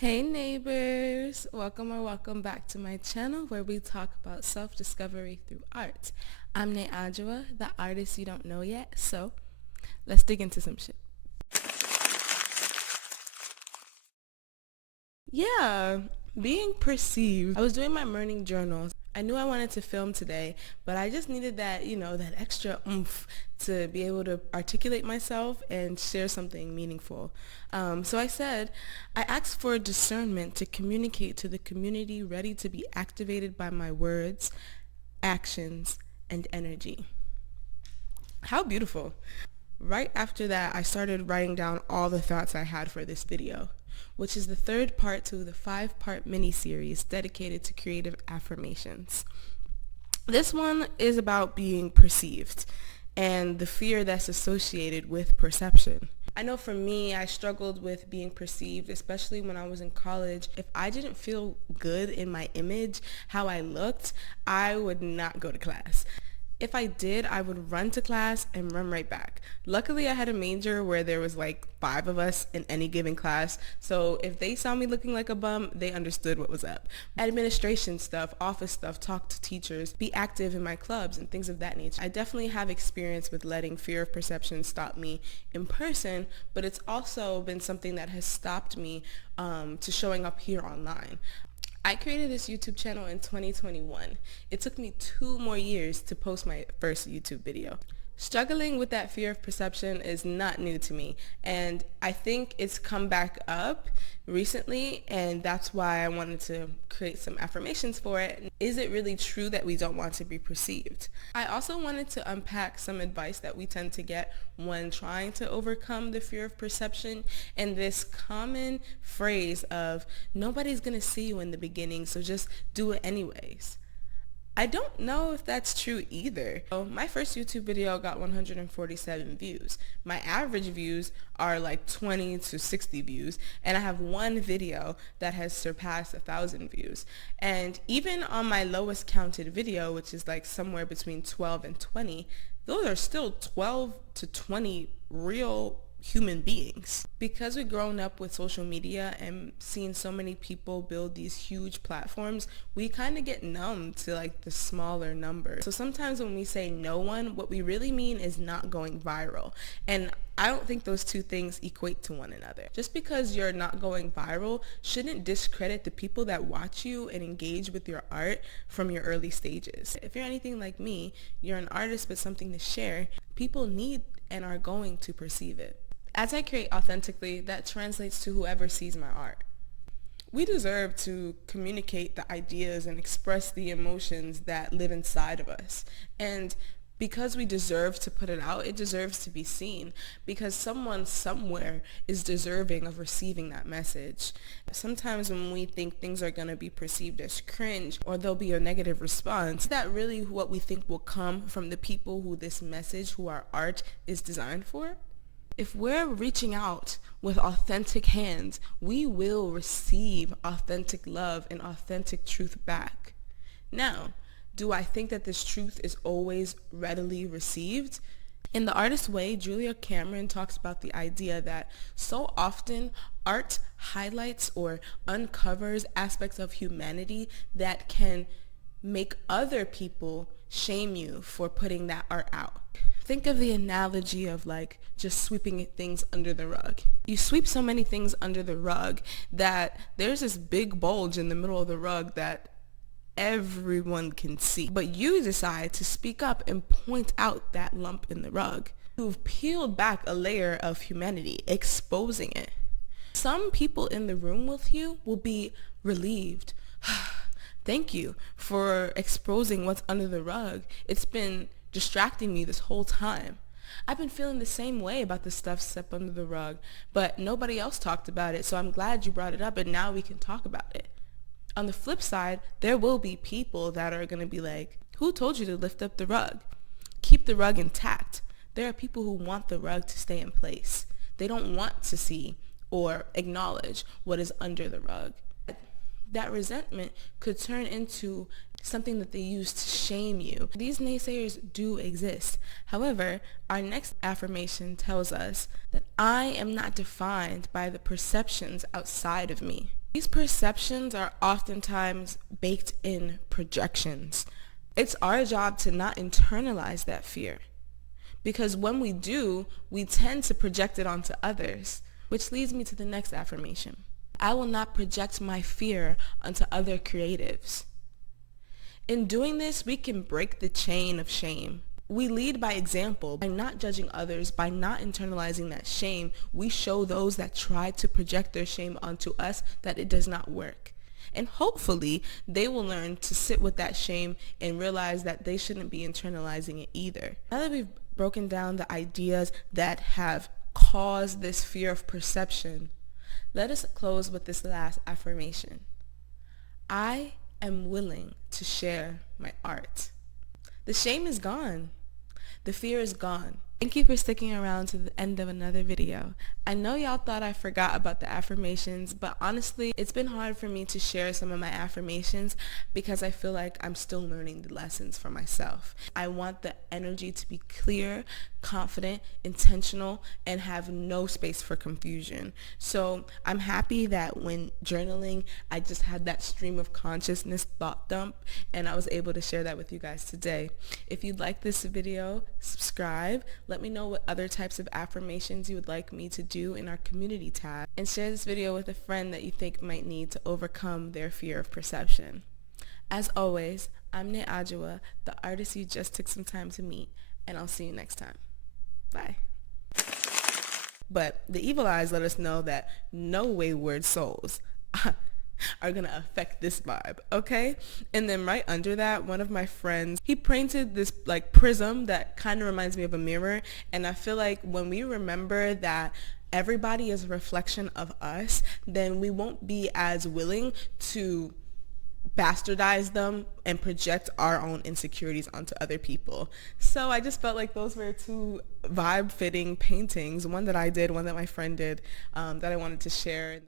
Hey neighbors, welcome back to my channel where we talk about self-discovery through art. I'm Nate Adjoa, the artist you don't know yet, so let's dig into some shit. Yeah, being perceived. I was doing my morning journals. I knew I wanted to film today, but I just needed that extra oomph to be able to articulate myself and share something meaningful. So I asked for discernment to communicate to the community ready to be activated by my words, actions, and energy. How beautiful. Right after that, I started writing down all the thoughts I had for this video, which is the third part to the 5-part mini-series dedicated to creative affirmations. This one is about being perceived and the fear that's associated with perception. I know for me, I struggled with being perceived, especially when I was in college. If I didn't feel good in my image, how I looked, I would not go to class. If I did, I would run to class and run right back. Luckily, I had a major where there was like 5 of us in any given class. So if they saw me looking like a bum, they understood what was up. Administration stuff, office stuff, talk to teachers, be active in my clubs and things of that nature. I definitely have experience with letting fear of perception stop me in person, but it's also been something that has stopped me to showing up here online. I created this YouTube channel in 2021. It took me 2 more years to post my first YouTube video. Struggling with that fear of perception is not new to me, and I think it's come back up recently, and that's why I wanted to create some affirmations for it. Is it really true that we don't want to be perceived? I also wanted to unpack some advice that we tend to get when trying to overcome the fear of perception, and this common phrase of nobody's gonna see you in the beginning, so just do it anyways. I don't know if that's true either. So my first YouTube video got 147 views. My average views are like 20 to 60 views, and I have one video that has surpassed 1,000 views. And even on my lowest counted video, which is like somewhere between 12 and 20, those are still 12 to 20 real human beings. Because we've grown up with social media and seen so many people build these huge platforms, we kind of get numb to like the smaller numbers. So sometimes when we say no one, what we really mean is not going viral. And I don't think those two things equate to one another. Just because you're not going viral shouldn't discredit the people that watch you and engage with your art from your early stages. If you're anything like me, you're an artist with something to share, people need and are going to perceive it. As I create authentically, that translates to whoever sees my art. We deserve to communicate the ideas and express the emotions that live inside of us. And because we deserve to put it out, it deserves to be seen because someone somewhere is deserving of receiving that message. Sometimes when we think things are going to be perceived as cringe or there'll be a negative response, is that really what we think will come from the people who this message, who our art is designed for? If we're reaching out with authentic hands, we will receive authentic love and authentic truth back. Now, do I think that this truth is always readily received? In The Artist's Way, Julia Cameron talks about the idea that so often art highlights or uncovers aspects of humanity that can make other people shame you for putting that art out. Think of the analogy of like just sweeping things under the rug. You sweep so many things under the rug that there's this big bulge in the middle of the rug that everyone can see. But you decide to speak up and point out that lump in the rug. You've peeled back a layer of humanity, exposing it. Some people in the room with you will be relieved. Thank you for exposing what's under the rug. It's been distracting me this whole time. I've been feeling the same way about the stuff swept under the rug, but nobody else talked about it, so I'm glad you brought it up and now we can talk about it. On the flip side, there will be people that are going to be like, who told you to lift up the rug? Keep the rug intact. There are people who want the rug to stay in place. They don't want to see or acknowledge what is under the rug. That resentment could turn into something that they use to shame you. These naysayers do exist. However, our next affirmation tells us that I am not defined by the perceptions outside of me. These perceptions are oftentimes baked in projections. It's our job to not internalize that fear, because when we do, we tend to project it onto others, which leads me to the next affirmation. I will not project my fear onto other creatives. In doing this, we can break the chain of shame. We lead by example. By not judging others, by not internalizing that shame, we show those that try to project their shame onto us that it does not work. And hopefully, they will learn to sit with that shame and realize that they shouldn't be internalizing it either. Now that we've broken down the ideas that have caused this fear of perception, let us close with this last affirmation. I am willing to share my art. The shame is gone. The fear is gone. Thank you for sticking around to the end of another video. I know y'all thought I forgot about the affirmations, but honestly, it's been hard for me to share some of my affirmations because I feel like I'm still learning the lessons for myself. I want the energy to be clear, confident, intentional, and have no space for confusion. So I'm happy that when journaling, I just had that stream of consciousness thought dump, and I was able to share that with you guys today. If you'd like this video, subscribe. Let me know what other types of affirmations you would like me to do in our community tab, and share this video with a friend that you think might need to overcome their fear of perception. As always, I'm Ajua, the artist you just took some time to meet, and I'll see you next time. Bye. But the evil eyes let us know that no wayward souls are gonna affect this vibe, okay? And then right under that, one of my friends, he painted this like prism that kind of reminds me of a mirror, and I feel like when we remember that everybody is a reflection of us, then we won't be as willing to bastardize them and project our own insecurities onto other people. So I just felt like those were two vibe fitting paintings, one that I did, one that my friend did, that I wanted to share.